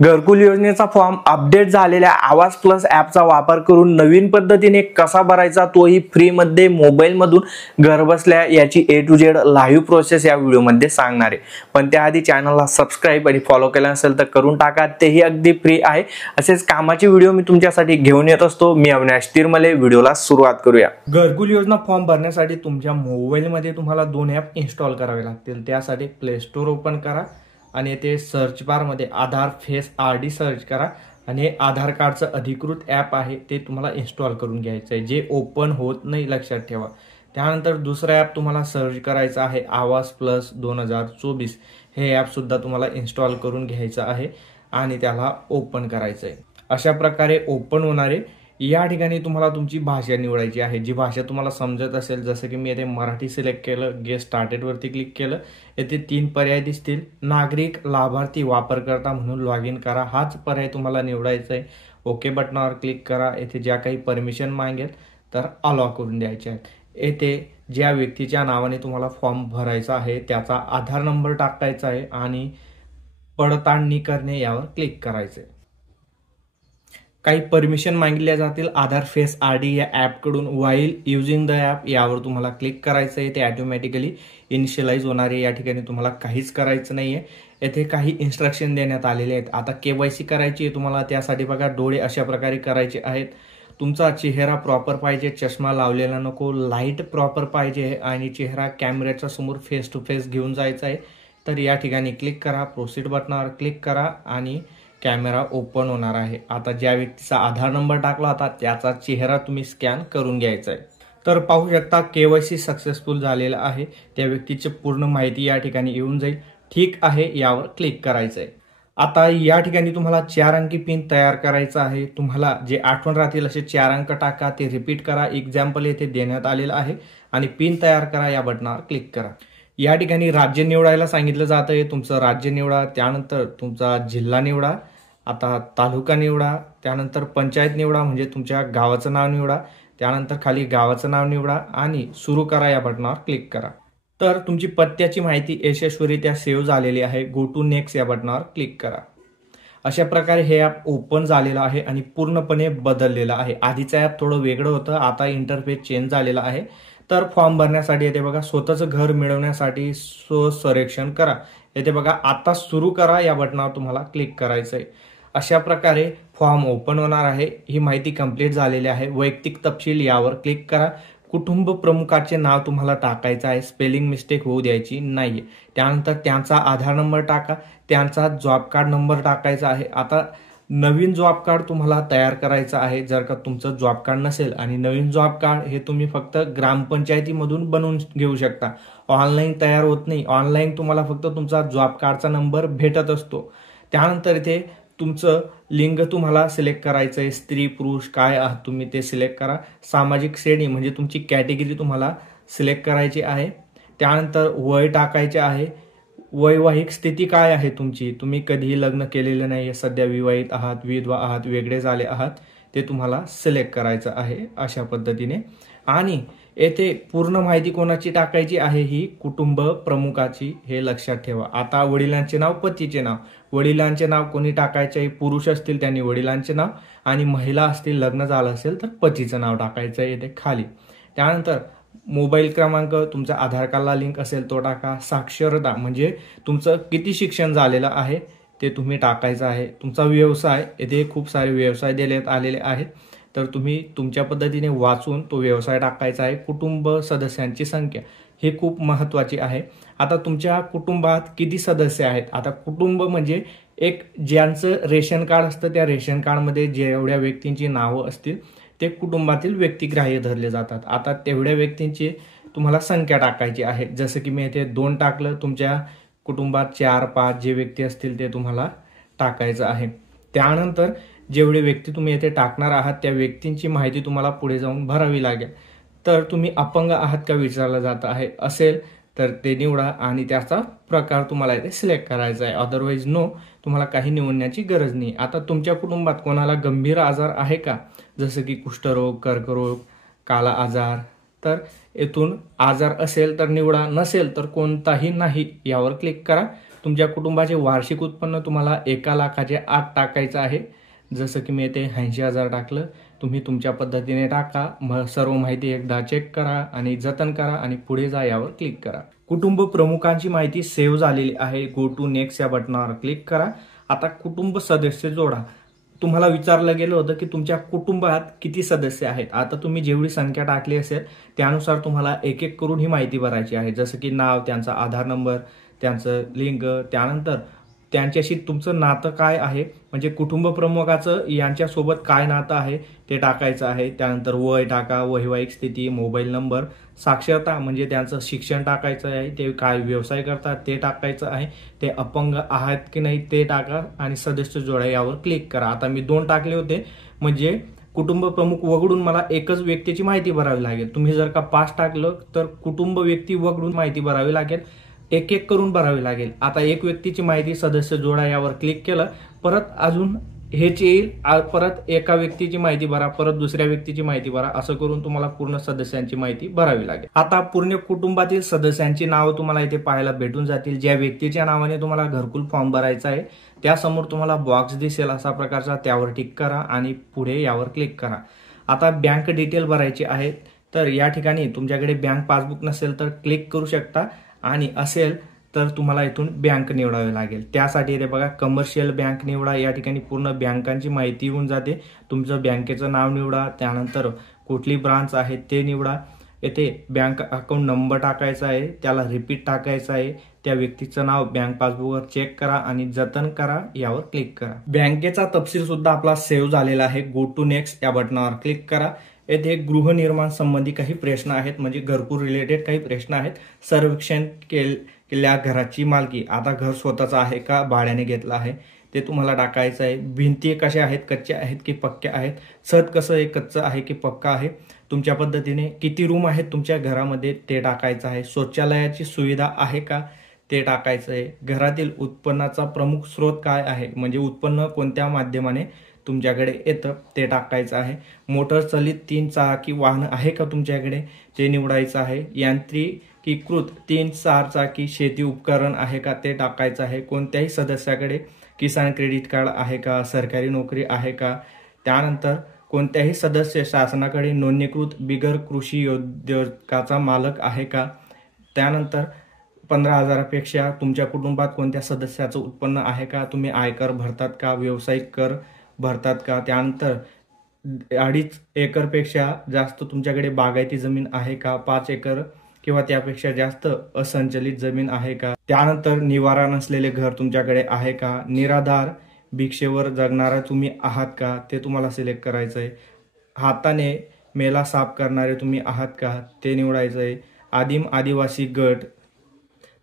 घरकुल योजनेचा form update झालेल्या आवाज प्लस ॲपचा वापर करून नवीन पद्धतीने कसा भरायचा तोही फ्रीमध्ये मोबाईलमधून घरबसल्या याची A to Z live process या व्हिडिओमध्ये सांगणार आहे। पण त्याआधी चॅनलला सबस्क्राईब आणि फॉलो केला नसेल तर करून टाका, तेही अगदी फ्री आहे। असेच कामाचे व्हिडिओ मी तुमच्यासाठी घेऊन येत असतो। मी अविनाश तिरमले, व्हिडिओला सुरुवात करूया। घरकुल योजना फॉर्म भरण्यासाठी तुमच्या मोबाईलमध्ये तुम्हाला 2 ॲप इन्स्टॉल करावे लागतील। त्यासाठी प्ले स्टोर ओपन करा आणि येथे सर्च बार मध्ये आधार फेस RD सर्च करा आणि हे आधार कार्डचं अधिकृत ॲप आहे ते तुम्हाला इन्स्टॉल करून घ्यायचं आहे, जे ओपन होत नाही, लक्षात ठेवा। त्यानंतर दुसरा ॲप तुम्हाला सर्च करायचा आहे आवाज प्लस 2024। हे ॲप सुद्धा तुम्हाला इन्स्टॉल करून घ्यायचं आहे आणि त्याला ओपन करायचं आहे। अशा प्रकारे ओपन होणारे या ठिकाणी तुम्हाला तुमची भाषा निवडायची आहे, जी भाषा तुम्हाला समजत असेल। जसं की मी येथे मराठी सिलेक्ट केलं, गेट स्टार्टेड वरती क्लिक केलं। येथे 3 पर्याय दिसतील। नागरिक, लाभार्थी, वापरकर्ता म्हणून लॉग इन करा, हाच पर्याय तुम्हाला निवडायचा आहे। ओके बटनावर क्लिक करा। येथे ज्या काही परमिशन मागेल तर अलाउ करून द्यायचे आहेत। येथे ज्या व्यक्तीच्या नावाने तुम्हाला फॉर्म भरायचा आहे त्याचा आधार नंबर टाकायचा आहे आणि पडताळणी करणे यावर क्लिक करायचे। काही परमिशन मागितल्या जातील आधार फेस RD या ॲप कडून। वाईल युजिंग द ॲप यावर तुम्हाला क्लिक करायचं आहे, ते ऑटोमॅटिकली इनिशियलाइज होणार आहे। या ठिकाणी तुम्हाला काहीच करायचं नाहीये। येथे काही इन्स्ट्रक्शन देण्यात आलेले आहेत। आता KYC करायची आहे तुम्हाला, त्यासाठी बघा डोळे अशा प्रकारे करायचे आहेत। तुमचा चेहरा प्रॉपर पाहिजे, चष्मा लावलेला नको, लाईट प्रॉपर पाहिजे आणि चेहरा कॅमेऱ्याच्या समोर फेस टू फेस घेऊन जायचा आहे। तर या ठिकाणी क्लिक करा, प्रोसीड बटनावर क्लिक करा आणि कॅमेरा ओपन होणार आहे। आता ज्या व्यक्तीचा आधार नंबर टाकला होता त्याचा चेहरा तुम्ही स्कॅन करून घ्यायचा आहे। तर पाहू शकता KYC सक्सेसफुल झालेला आहे। त्या व्यक्तीची पूर्ण माहिती या ठिकाणी येऊन जाईल। ठीक आहे यावर क्लिक करायचं आहे। आता या ठिकाणी तुम्हाला 4 अंकी पिन तयार करायचा आहे। तुम्हाला जे आठवण राहतील असे 4 अंक टाका, ते रिपीट करा। एक्झाम्पल येथे देण्यात आलेलं आहे आणि पिन तयार करा या बटनावर क्लिक करा। या ठिकाणी राज्य निवडायला सांगितलं जात आहे, तुमचं राज्य निवडा। त्यानंतर तुमचा जिल्हा निवडा, आता तालुका निवडा, त्यानंतर पंचायत निवडा म्हणजे तुमच्या गावाचं नाव निवडा, त्यानंतर खाली गावाचं नाव निवडा आणि सुरू करा या बटनावर क्लिक करा। तर तुमची पत्त्याची माहिती यशस्वीरित्या सेव्ह झालेली आहे। गो टू नेक्स्ट या बटनावर क्लिक करा। अशा प्रकारे हे ॲप ओपन झालेलं आहे आणि पूर्णपणे बदललेलं आहे। आधीचं ॲप थोडं वेगळं होतं, आता इंटरफेस चेंज झालेला आहे। तर फॉर्म भरण्यासाठी येते बघा स्वतःचं घर मिळवण्यासाठी स्वसंरक्षण करा, येते बघा आता सुरू करा या बटनावर तुम्हाला क्लिक करायचं आहे। अशा प्रकारे फॉर्म ओपन होणार आहे। ही माहिती कंप्लीट झालेली आहे। वैयक्तिक तपशील यावर क्लिक करा। कुटुंब प्रमुखाचे नाव तुम्हाला टाकायचं आहे, स्पेलिंग मिस्टेक होऊ द्यायची नाहीये। त्यानंतर त्यांचा आधार नंबर टाका, त्यांचा जॉब कार्ड नंबर टाकायचा आहे। आता नवीन जॉब कार्ड तुम्हाला तयार करायचं आहे। जर का तुमचं जॉब कार्ड नसेल आणि नवीन जॉब कार्ड हे तुम्ही फक्त ग्रामपंचायतीमधून बनवून घेऊ शकता, ऑनलाईन तयार होत नाही। ऑनलाईन तुम्हाला फक्त तुमचा जॉब कार्डचा नंबर भेटत असतो। त्यानंतर इथे तुमचं लिंग तुम्हाला सिलेक्ट करायचं आहे, स्त्री पुरुष काय आहात तुम्ही ते सिलेक्ट करा। सामाजिक श्रेणी म्हणजे तुमची कॅटेगरी तुम्हाला सिलेक्ट करायची आहे। त्यानंतर वय टाकायचे आहे। वैवाहिक स्थिती काय आहे तुमची, तुम्ही कधीही लग्न केलेलं नाही, सध्या विवाहित आहात, विधवा आहात, वेगळे झाले आहात, ते तुम्हाला सिलेक्ट करायचं आहे अशा पद्धतीने। आणि येथे पूर्ण माहिती कोणाची टाकायची आहे, ही कुटुंब प्रमुखाची, हे लक्षात ठेवा। आता वडिलांचे नाव, पतीचे नाव, वडिलांचे नाव कोणी टाकायचे, पुरुष असतील त्यांनी वडिलांचे नाव आणि महिला असतील लग्न झालं असेल तर पतीचं नाव टाकायचं आहे येथे खाली। त्यानंतर मोबाईल क्रमांक, तुमचा आधार कार्डला लिंक असेल तो टाका। साक्षरता म्हणजे तुमचं किती शिक्षण झालेलं आहे ते तुम्ही टाकायचं आहे। तुमचा व्यवसाय, येथे खूप सारे व्यवसाय देण्यात आलेले आहेत, तर तुम्ही तुमच्या पद्धतीने वाचून तो व्यवसाय टाकायचा आहे। कुटुंब सदस्यांची संख्या हे खूप महत्त्वाची आहे। आता तुमच्या कुटुंबात किती सदस्य आहेत, आता कुटुंब म्हणजे एक ज्यांचं रेशन कार्ड असतं त्या रेशन कार्डमध्ये जेवढ्या व्यक्तींची नावं असतील ते कुटुंबातील व्यक्तिग्राह्य धरले जातात। आता तेवढ्या व्यक्तींची तुम्हाला संख्या टाकायची आहे। जसं की मी येथे 2 टाकलं, तुमच्या कुटुंबात 4, 5 जे व्यक्ती असतील ते तुम्हाला टाकायचं आहे। त्यानंतर जेवढे व्यक्ती तुम्ही येथे टाकणार आहात त्या व्यक्तींची माहिती तुम्हाला पुढे जाऊन भरावी लागेल। तर तुम्ही अपंग आहात का विचारलं जात आहे, असेल तर ते निवडा आणि त्याचा प्रकार तुम्हाला इथे सिलेक्ट करायचा आहे। अदरवाईज नो, तुम्हाला काही निवडण्याची गरज नाही। आता तुमच्या कुटुंबात कोणाला गंभीर आजार आहे का, जसं की कुष्ठरोग, कर्करोग, काला आजार, तर येथून आजार असेल तर निवडा, नसेल तर कोणताही नाही यावर क्लिक करा तुमच्या कुटुंबाचे वार्षिक उत्पन्न तुम्हाला 1,00,000च्या आत टाकायचं आहे. जसं की मी येथे 80,000 टाकलं. तुम्ही तुमच्या पद्धतीने टाका. सर्व माहिती एकदा चेक करा आणि जतन करा आणि पुढे जा यावर क्लिक करा. कुटुंब प्रमुखांची माहिती सेव्ह झालेली आहे. गो टू नेक्स्ट या बटनावर क्लिक करा. आता कुटुंब सदस्य जोडा. तुम्हाला विचारलं गेलं होतं की तुमच्या कुटुंबात किती सदस्य आहेत. आता तुम्ही जेवढी संख्या टाकली असेल त्यानुसार तुम्हाला एक एक करून ही माहिती भरायची आहे. जसं की नाव, त्यांचा आधार नंबर, त्यांचं लिंग, त्यानंतर त्यांच्याशी तुमचं नातं काय आहे, म्हणजे कुटुंब प्रमुखाचं यांच्यासोबत काय नातं आहे ते टाकायचं आहे. त्यानंतर वय टाका, वैवाहिक स्थिती, मोबाईल नंबर, साक्षरता म्हणजे त्यांचं शिक्षण टाकायचं आहे, ते काय व्यवसाय करतात ते टाकायचं आहे, ते अपंग आहात की नाही ते टाका आणि सदस्य जोडा यावर क्लिक करा. आता मी 2 टाकले होते, म्हणजे कुटुंब प्रमुख वगळून मला एकच व्यक्तीची माहिती भरावी लागेल. तुम्ही जर का 5 टाकलं तर कुटुंब व्यक्ती वगळून माहिती भरावी लागेल, एक एक करून भरावी लागेल. आता एक व्यक्तीची माहिती सदस्य जोडा यावर क्लिक केलं, परत अजून हेच येईल, परत एका व्यक्तीची माहिती भरा, परत दुसऱ्या व्यक्तीची माहिती भरा, असं करून तुम्हाला पूर्ण सदस्यांची माहिती भरावी लागेल. आता पूर्ण कुटुंबातील सदस्यांची नावं तुम्हाला इथे पाहायला भेटून जातील. ज्या व्यक्तीच्या नावाने तुम्हाला घरकुल फॉर्म भरायचा आहे त्यासमोर तुम्हाला बॉक्स दिसेल असा प्रकारचा, त्यावर टिक करा आणि पुढे यावर क्लिक करा. आता बँक डिटेल भरायची आहे, तर या ठिकाणी तुमच्याकडे बँक पासबुक नसेल तर क्लिक करू शकता आणि असेल तर तुम्हाला इथून बँक निवडावी लागेल. त्यासाठी इथे बघा कमर्शियल बँक निवडा. या ठिकाणी पूर्ण बँकांची माहिती येऊन जाते. तुमचं बँकेचं नाव निवडा, त्यानंतर कुठली ब्रांच आहे ते निवडा. येथे बँक अकाउंट नंबर टाकायचा आहे, त्याला रिपीट टाकायचं आहे, त्या व्यक्तीचं नाव बँक पासबुकवर चेक करा आणि जतन करा यावर क्लिक करा. बँकेचा तपशील सुद्धा आपला सेव्ह झालेला आहे. गो टू नेक्स्ट या बटनावर क्लिक करा. येथे गृहनिर्माण संबंधी काही प्रश्न आहेत, म्हणजे घरकुल रिलेटेड काही प्रश्न आहेत. सर्वेक्षण केलेल्या घराची मालकी, आता घर स्वतःचं आहे का भाड्याने घेतलं आहे ते तुम्हाला टाकायचं आहे. भिंती कशा आहेत, कच्च्या आहेत की पक्क्या आहेत, छत कसं आहे, कच्चं आहे की पक्का आहे, तुमच्या पद्धतीने किती रूम आहेत तुमच्या घरामध्ये ते टाकायचं आहे. शौचालयाची सुविधा आहे का ते टाकायचं आहे. घरातील उत्पन्नाचा प्रमुख स्रोत काय आहे, म्हणजे उत्पन्न कोणत्या माध्यमाने तुमच्याकडे येतं ते टाकायचं आहे. मोटर चालित 3 चाकी वाहन आहे का तुमच्याकडे ते निवडायचं आहे. यांत्रिकीकृत 3-4 चाकी शेती उपकरण आहे का ते टाकायचं आहे. कोणत्याही सदस्याकडे किसान क्रेडिट कार्ड आहे का, सरकारी नोकरी आहे का. त्यानंतर कोणत्याही सदस्य शासनाकडे नोंदणीकृत बिगर कृषी उद्योगाचा मालक आहे का. त्यानंतर 15,000पेक्षा तुमच्या कुटुंबात कोणत्या सदस्याचं उत्पन्न आहे का, तुम्ही आयकर भरतात का, व्यावसायिक कर भरतात का. त्यानंतर 2.5 एकरपेक्षा जास्त तुमच्याकडे बागायती जमीन आहे का, 5 एकर किंवा त्यापेक्षा जास्त असंचलित जमीन आहे का. त्यानंतर निवारा नसलेले घर तुमच्याकडे आहे का. निराधार भिक्षेवर जगणारा तुम्ही आहात का ते तुम्हाला सिलेक्ट करायचं आहे. हाताने मेला साफ करणारे तुम्ही आहात का ते निवडायचं आहे. आदिम आदिवासी गट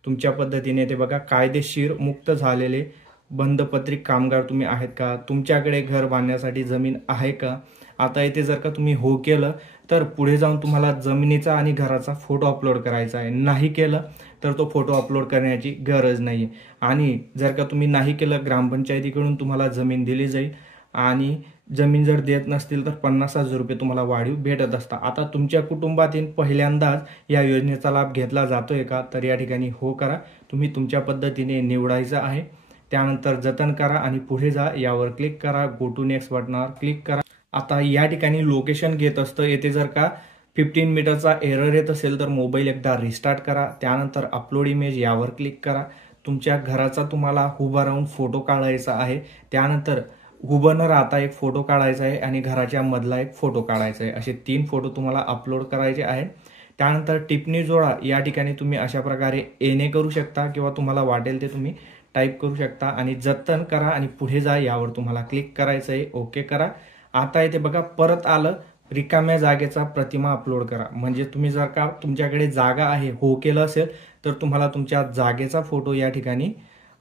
तुमच्या पद्धतीने ते बघा. कायदेशीर मुक्त झालेले बंधपत्रित कामगार तुम्ही आहेत का. तुमच्याकडे घर बांधण्यासाठी जमीन आहे का. आता इथे जर का तुम्ही हो केलं तर पुढे जाऊन तुम्हाला जमिनीचा आणि घराचा फोटो अपलोड करायचा आहे. नाही केलं तर तो फोटो अपलोड करण्याची गरज नाही. आणि जर का तुम्ही नाही केलं ग्रामपंचायतीकडून तुम्हाला जमीन दिली जाईल आणि जमीन जर देत नसतील तर 50,000 रुपये तुम्हाला वाढीव भेटत असतात. आता तुमच्या कुटुंबातील पहिल्यांदाच या योजनेचा लाभ घेतला जातोय का, तर या ठिकाणी हो करा. तुम्ही तुमच्या पद्धतीने निवडायचं आहे. त्यानंतर जतन करा आणि पुढे जा यावर क्लिक करा. गो टू नेक्स्ट बटनावर क्लिक करा. आता या ठिकाणी लोकेशन घेत असतं. येथे जर का 15 मीटरचा एरर येत असेल तर मोबाईल एकदा रिस्टार्ट करा. त्यानंतर अपलोड इमेज यावर क्लिक करा. तुमच्या घराचा तुम्हाला उभा राहून फोटो काढायचा आहे. त्यानंतर उभं न राहता एक फोटो काढायचा आहे आणि घराच्या मधला एक फोटो काढायचा आहे. असे 3 फोटो तुम्हाला अपलोड करायचे आहेत. त्यानंतर टिप्पणी जोडा. या ठिकाणी तुम्ही अशा प्रकारे एने करू शकता किंवा तुम्हाला वाटेल ते तुम्ही टाईप करू शकता आणि जतन करा आणि पुढे जा यावर तुम्हाला क्लिक करायचं आहे. ओके करा. आता इथे बघा परत आलं. रिकाम्या जागेचा प्रतिमा अपलोड करा. म्हणजे तुम्ही जर का तुमच्याकडे जागा आहे हो केलं असेल तर तुम्हाला तुमच्या जागेचा फोटो या ठिकाणी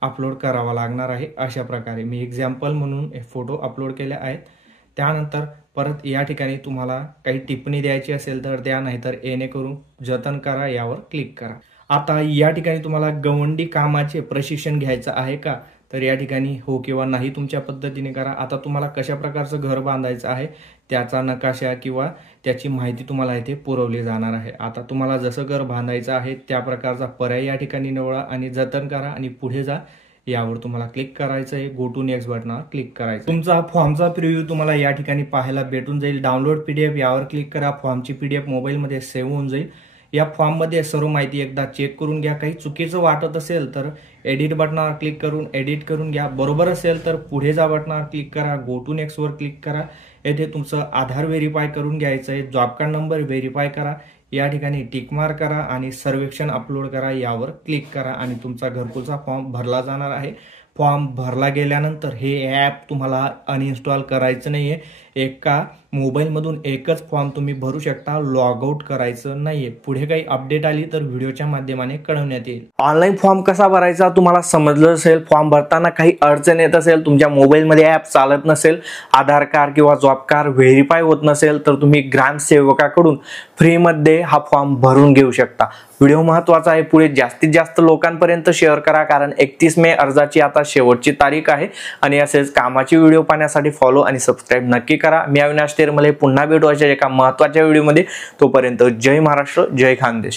अपलोड करावा लागणार आहे. अशा प्रकारे मी एक्झाम्पल म्हणून फोटो अपलोड केले आहेत. त्यानंतर परत या ठिकाणी तुम्हाला काही टिप्पणी द्यायची असेल तर द्या, नाहीतर एने करून जतन करा यावर क्लिक करा. आता या ठिकाणी तुम्हाला गवंडी कामाचे प्रशिक्षण घ्यायचं आहे का तर या ठिकाणी हो किंवा नाही तुमच्या पद्धतीने करा. आता तुम्हाला कशा प्रकारचं घर बांधायचं आहे त्याचा नकाशा किंवा त्याची माहिती तुम्हाला इथे पुरवली जाणार आहे. आता तुम्हाला जसं घर बांधायचं आहे त्या प्रकारचा पर्याय या ठिकाणी निवडा आणि जतन करा आणि पुढे जा यावर तुम्हाला क्लिक करायचं आहे. गो टू नेक्स्ट बटनावर क्लिक करायचं. तुमचा फॉर्मचा प्रिव्ह्यू तुम्हाला या ठिकाणी पाहायला भेटून जाईल. डाउनलोड पीडीएफ यावर क्लिक करा. फॉर्मची पीडीएफ मोबाईलमध्ये सेव्ह होऊन जाईल. या फॉर्ममध्ये सर्व माहिती एकदा चेक करून घ्या. काही चुकीचं वाटत असेल तर एडिट बटनावर क्लिक करून एडिट करून घ्या. बरोबर असेल तर पुढे जा बटनावर क्लिक करा. गो टू नेक्स्ट वर क्लिक करा. येथे तुमचं आधार व्हेरीफाय करून घ्यायचं आहे. जॉब कार्ड नंबर व्हेरीफाय करा. या ठिकानी टिक मार्क करा आणि सर्वेक्षण अपलोड करा यावर क्लिक करा आणि तुमचा घरकुलचा फॉर्म भरला जाणार आहे. फॉर्म भरला गेल्यानंतर हे ॲप तुम्हाला अनइन्स्टॉल करायचं नाहीये. एका मोबाईलमधून एकच फॉर्म तुम्ही भरू शकता. लॉग आउट करायचं नाहीये. पुढे काही अपडेट आली तर व्हिडिओच्या माध्यमाने कळवण्यात येईल. ऑनलाईन फॉर्म कसा भरायचा तुम्हाला समजलं असेल. फॉर्म भरताना काही अडचण येत असेल, तुमच्या मोबाईलमध्ये ॲप चालत नसेल, आधार कार्ड किंवा जॉब कार्ड व्हेरीफाय होत नसेल तर तुम्ही ग्रामसेवकाकडून फ्रीमध्ये हा फॉर्म भरून घेऊ शकता. व्हिडिओ महत्त्वाचा आहे. पुढे जास्तीत जास्त लोकांपर्यंत शेअर करा कारण 31 मे अर्जाची आता शेवटची तारीख आहे. आणि असेच कामाची व्हिडिओ पाहण्यासाठी फॉलो आणि सबस्क्राईब नक्की करा. मी अविनाश तेरमले पुन्हा भेटू अशा एका महत्त्वाच्या व्हिडिओमध्ये. तोपर्यंत जय महाराष्ट्र, जय खानदेश.